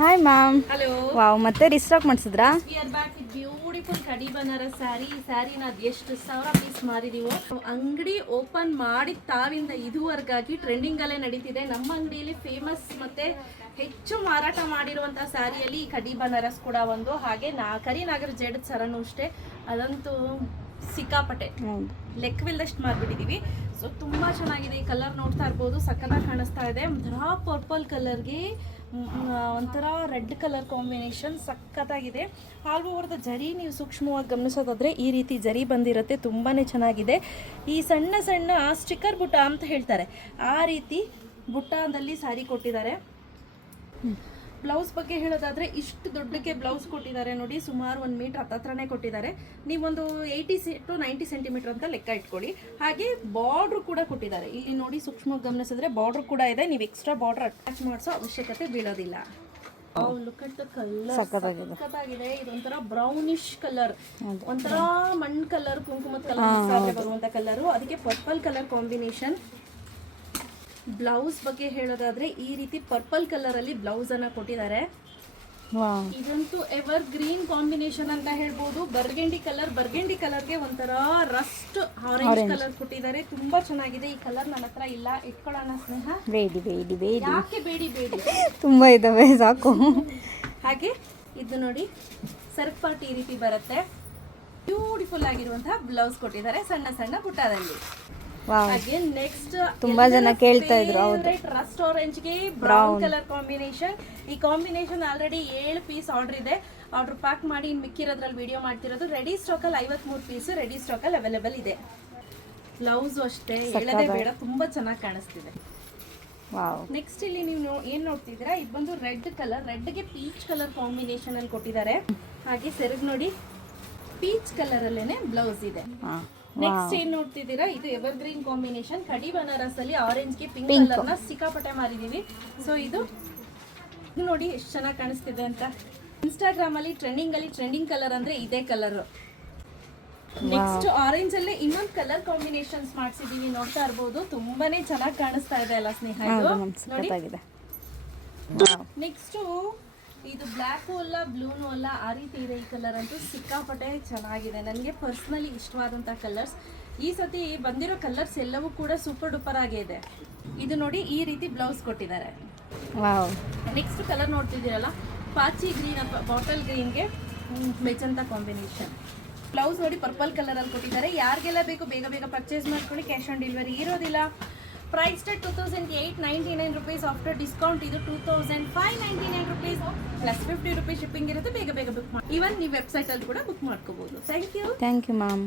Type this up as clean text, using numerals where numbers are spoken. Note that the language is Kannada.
Hi ma'am. ಹಲೋ. ವಾವ್, ಮತ್ತೆ ರಿಸ್ಟಾಕ್ ಮಾಡಿಸಿದ್ರಾ? We are back with beautiful ಕಡಿ ಬನಾರಸ್ ಸ್ಯಾರಿ. ಈ ಸ್ಯಾರಿನ ಎಷ್ಟು ಸಾವಿರ ಪೀಸ್ ಮಾರಿದೀವೋ. ಅಂಗಡಿ ಓಪನ್ ಮಾಡಿದ ತಾವಿಂದ ಇದುವರೆಗಾಗಿ ಟ್ರೆಂಡಿಂಗ್ ಅಲ್ಲೇ ನಡೀತಿದೆ. ನಮ್ಮ ಅಂಗಡಿಯಲ್ಲಿ ಫೇಮಸ್ ಮತ್ತೆ ಹೆಚ್ಚು ಮಾರಾಟ ಮಾಡಿರುವಂತಹ ಸ್ಯಾರಿಯಲ್ಲಿ ಈ ಕಡಿ ಬನಾರಸ್ ಕೂಡ ಒಂದು. ಹಾಗೆ ಕರಿನಾಗರ ಜಡ್ ಸರನು ಅಷ್ಟೇ, ಅದಂತೂ ಸಿಕ್ಕಾಪಟ್ಟೆ ಲೆಕ್ಕವಿಲ್ಲದಷ್ಟು ಮಾರ್ಬಿಟ್ಟಿದೀವಿ. ಸೊ ತುಂಬಾ ಚೆನ್ನಾಗಿದೆ. ಈ ಕಲರ್ ನೋಡ್ತಾ ಇರ್ಬೋದು, ಸಕ್ಕತ್ತಾಗಿ ಕಾಣಿಸ್ತಾ ಇದೆ. ಒಂಥರ ಪರ್ಪಲ್ ಕಲರ್ಗೆ ಒಂಥರ ರೆಡ್ ಕಲರ್ ಕಾಂಬಿನೇಷನ್ ಸಖತ್ತಾಗಿದೆ. ಆಲ್ ಓವರ್ ದ ಜರಿ ನೀವು ಸೂಕ್ಷ್ಮವಾಗಿ ಗಮನಿಸೋದಾದ್ರೆ ಈ ರೀತಿ ಜರಿ ಬಂದಿರುತ್ತೆ, ತುಂಬಾ ಚೆನ್ನಾಗಿದೆ. ಈ ಸಣ್ಣ ಸಣ್ಣ ಸ್ಟಿಕ್ಕರ್ ಬುಟ್ಟ ಅಂತ ಹೇಳ್ತಾರೆ, ಆ ರೀತಿ ಬುಟ್ಟದಲ್ಲಿ ಸ್ಯಾರಿ ಕೊಟ್ಟಿದ್ದಾರೆ. ಬ್ಲೌಸ್ ಬಗ್ಗೆ ಹೇಳೋದಾದ್ರೆ ಇಷ್ಟು ದೊಡ್ಡಕ್ಕೆ ಬ್ಲೌಸ್ ಕೊಟ್ಟಿದ್ದಾರೆ ನೋಡಿ. ಸುಮಾರು 1 ಮೀಟರ್ ಹತ್ರನೇ ಕೊಟ್ಟಿದ್ದಾರೆ. ನೀವೊಂದು 80 to 90 ಸೆಂಟಿಮೀಟರ್ ಅಂತ ಲೆಕ್ಕ ಇಟ್ಕೊಳ್ಳಿ. ಹಾಗೆ ಬಾರ್ಡ್ರು ಕೂಡ ಕೊಟ್ಟಿದ್ದಾರೆ. ಇಲ್ಲಿ ನೋಡಿ ಸೂಕ್ಷ್ಮವಾಗಿ ಗಮನಿಸಿದ್ರೆ ಬಾರ್ಡ್ರ್ ಕೂಡ ಇದೆ. ನೀವು ಎಕ್ಸ್ಟ್ರಾ ಬಾರ್ಡರ್ ಅಟ್ಯಾಚ್ ಮಾಡಿಸೋ ಅವಶ್ಯಕತೆ ಬೀಳೋದಿಲ್ಲ. ಲುಕ್ ಅಟ್ ದ ಕಲರ್, ಸಖತ್ತಾಗಿದೆ. ಇದೊಂಥರ ಬ್ರೌನಿಶ್ ಕಲರ್, ಒಂಥರ ಮಣ್ಣು ಕಲರ್, ಕುಂಕುಮದ ಕಲರ್ ಬರುವಂತ ಕಲರು. ಅದಕ್ಕೆ ಪರ್ಪಲ್ ಕಲರ್ ಕಾಂಬಿನೇಷನ್. ಬ್ಲೌಸ್ ಬಗ್ಗೆ ಹೇಳೋದಾದ್ರೆ ಈ ರೀತಿ ಪರ್ಪಲ್ ಕಲರ್ ಅಲ್ಲಿ ಬ್ಲೌಸ್ ಅನ್ನ ಕೊಟ್ಟಿದ್ದಾರೆ. ಇದಂತೂ ಎವರ್ ಗ್ರೀನ್ ಕಾಂಬಿನೇಷನ್ ಅಂತ ಹೇಳ್ಬೋದು. ಬರ್ಗೆಂಡಿ ಕಲರ್ಗೆ ಒಂಥರ ರಸ್ಟ್ ಆರೆಂಜ್ ಕಲರ್ ಕೊಟ್ಟಿದ್ದಾರೆ. ತುಂಬಾ ಚೆನ್ನಾಗಿದೆ. ಈ ಕಲರ್ ನನ್ನ ಹತ್ರ ಇಲ್ಲ, ಇಟ್ಕೊಳ್ಳೋಣ ಸ್ನೇಹ. ಬೇಡಿ ಯಾಕೆ ಬೇಡಿ ತುಂಬಾ ಇದಾವೆ, ಸಾಕು. ಹಾಗೆ ಇದು ನೋಡಿ ಸರ್ಕ್ ಪಾರ್ಟ್ ಈ ರೀತಿ ಬರುತ್ತೆ. ಬ್ಯೂಟಿಫುಲ್ ಆಗಿರುವಂತಹ ಬ್ಲೌಸ್ ಕೊಟ್ಟಿದ್ದಾರೆ ಸಣ್ಣ ಸಣ್ಣ ಪುಟ್ಟದಲ್ಲಿ. ಹಾಗೆ ನೆಕ್ಸ್ಟ್ ತುಂಬಾ ಜನ ಕೇಳ್ತಾ ಇದ್ರು, ರಸ್ಟ್ ಆರೆಂಜ್ ಗೆ ಬ್ರೌನ್ ಕಲರ್ ಕಾಂಬಿನೇಷನ್. ಈ ಕಾಂಬಿನೇಷನ್ ಆಲ್ರೆಡಿ 7 ಪೀಸ್ ಆರ್ಡರ್ ಇದೆ. ಆರ್ಡರ್ ಪ್ಯಾಕ್ ಮಾಡಿ ಇನ್ನು ಮಿಕ್ಕಿರೋದ್ರಲ್ಲಿ ವಿಡಿಯೋ ಮಾಡ್ತಿರೋದು. ರೆಡಿ ಸ್ಟಾಕ್ ಅಲ್ಲಿ 53 ಪೀಸ್ ರೆಡಿ ಸ್ಟಾಕ್ ಅಲ್ಲಿ ಅವೈಲೇಬಲ್ ಇದೆ. ಬ್ಲೌಸ್ ಅಷ್ಟೇ ಹೇಳದೆ ಬೇಡ, ತುಂಬಾ ಚೆನ್ನಾಗಿ ಕಾಣಿಸ್ತಿದೆ. ನೆಕ್ಸ್ಟ್ ಇಲ್ಲಿ ನೀವು ಏನ್ ನೋಡ್ತಿದ್ದೀರಾ, ಇದು ಬಂದು ರೆಡ್ ಕಲರ್, ರೆಡ್ ಗೆ ಪೀಚ್ ಕಲರ್ ಕಾಂಬಿನೇಷನ್ ಅಲ್ಲಿ ಕೊಟ್ಟಿದ್ದಾರೆ. ಹಾಗೆ ಸೆರಗ್ ನೋಡಿ ಪೀಚ್ ಕಲರ್ ಅಲ್ಲೇನೆ ಬ್ಲೌಸ್ ಇದೆ. ನೆಕ್ಸ್ಟ್ ಏನ್ ನೋಡ್ತಿದ್ದೀರಾ, ಇದು ಎವರ್ ಗ್ರೀನ್ ಕಾಂಬಿನೇಷನ್. ಕಡಿ ಬನಾರಸ್ ಅಲ್ಲಿ ಆರೆಂಜ್ ಗೆ ಪಿಂಕ್ ಕಲರ್ ನ ಸಿಕ್ಕಾಪಟ್ಟೆ ಮಾರಿದೀವಿ. ಸೊ ಇದು ನೋಡಿ ಎಷ್ಟು ಚೆನ್ನಾಗಿ ಕಾಣಿಸ್ತಿದೆ ಅಂತ. ಇನ್ಸ್ಟಾಗ್ರಾಮ್ ಅಲ್ಲಿ ಟ್ರೆಂಡಿಂಗ್ ಕಲರ್ ಅಂದ್ರೆ ಇದೇ ಕಲರ್. ನೆಕ್ಸ್ಟ್ ಆರೆಂಜ್ ಅಲ್ಲಿ ಇನ್ನೊಂದು ಕಲರ್ ಕಾಂಬಿನೇಷನ್ಸ್ ಮಾಡಿಸಿದೀವಿ, ನೋಡ್ತಾ ಇರ್ಬೋದು. ತುಂಬಾನೇ ಚೆನ್ನಾಗಿ ಕಾಣಿಸ್ತಾ ಇದೆ ಅಲ್ಲ ಸ್ನೇಹ? ಇದು ನೆಕ್ಸ್ಟ್ ಇದು ಬ್ಲ್ಯಾಕು ಅಲ್ಲ ಬ್ಲೂನು ಅಲ್ಲ, ಆ ರೀತಿ ಇದೆ. ಈ ಕಲರ್ ಅಂತೂ ಸಿಕ್ಕಾಪಟ್ಟೆ ಚೆನ್ನಾಗಿದೆ. ನನಗೆ ಪರ್ಸ್ನಲಿ ಇಷ್ಟವಾದಂಥ ಕಲರ್ಸ್. ಈ ಸತಿ ಬಂದಿರೋ ಕಲರ್ಸ್ ಎಲ್ಲವೂ ಕೂಡ ಸೂಪರ್ ಡೂಪರ್ ಆಗೇ ಇದೆ. ಇದು ನೋಡಿ ಈ ರೀತಿ ಬ್ಲೌಸ್ ಕೊಟ್ಟಿದ್ದಾರೆ. ನೆಕ್ಸ್ಟ್ ಕಲರ್ ನೋಡ್ತಿದ್ದೀರಲ್ಲ, ಪಾಚಿ ಗ್ರೀನ್ ಅಥವಾ ಬಾಟಲ್ ಗ್ರೀನ್ಗೆ ಮೆಜಂತ ಕಾಂಬಿನೇಷನ್. ಬ್ಲೌಸ್ ನೋಡಿ ಪರ್ಪಲ್ ಕಲರ್ ಅಲ್ಲಿ ಕೊಟ್ಟಿದ್ದಾರೆ. ಯಾರಿಗೆಲ್ಲ ಬೇಕು ಬೇಗ ಪರ್ಚೇಸ್ ಮಾಡ್ಕೊಳ್ಳಿ. ಕ್ಯಾಶ್ ಆನ್ ಡೆಲಿವರಿ ಇರೋದಿಲ್ಲ. Priced 2899 rupees. After discount ಇದು 2599 rupees ಪ್ಲಸ್ 50 rupees ಶಿಪ್ಪಿಂಗ್ ಇರುತ್ತೆ. ಬೇಗ ಬುಕ್ ಮಾಡಿ. ಈವನ್ ನೀವು ವೆಬ್ಸೈಟ್ ಅಲ್ಲಿ ಕೂಡ ಬುಕ್ ಮಾಡ್ಕೋಬಹುದು. Thank you ma'am.